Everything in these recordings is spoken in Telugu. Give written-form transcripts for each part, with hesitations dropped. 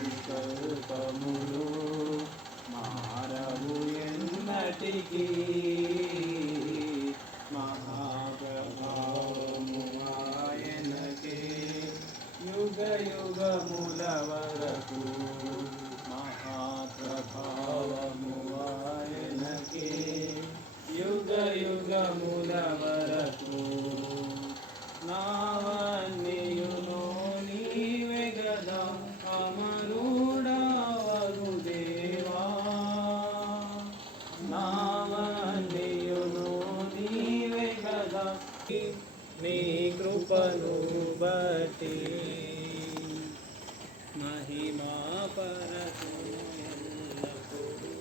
సంకల్పములు మారవు ఎన్నటికీ మహాప్రభావము ఆయనకే యుగ యుగముల వరకు మహాప్రభావము ఆయనకే యుగ యుగముల వరకు నావన్నీయును నీవే గదా అమరుడా వరుదేవా నావన్నీయును నీవే గదా నీ కృపను బట్టి మహిమా పరతు ఎల్లప్పుడూ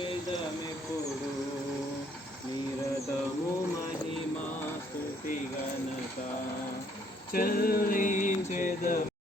చెల్లించెదమెప్పుడు నిరతము మహిమా స్తుతి ఘనత చెల్లించెదమెప్పుడు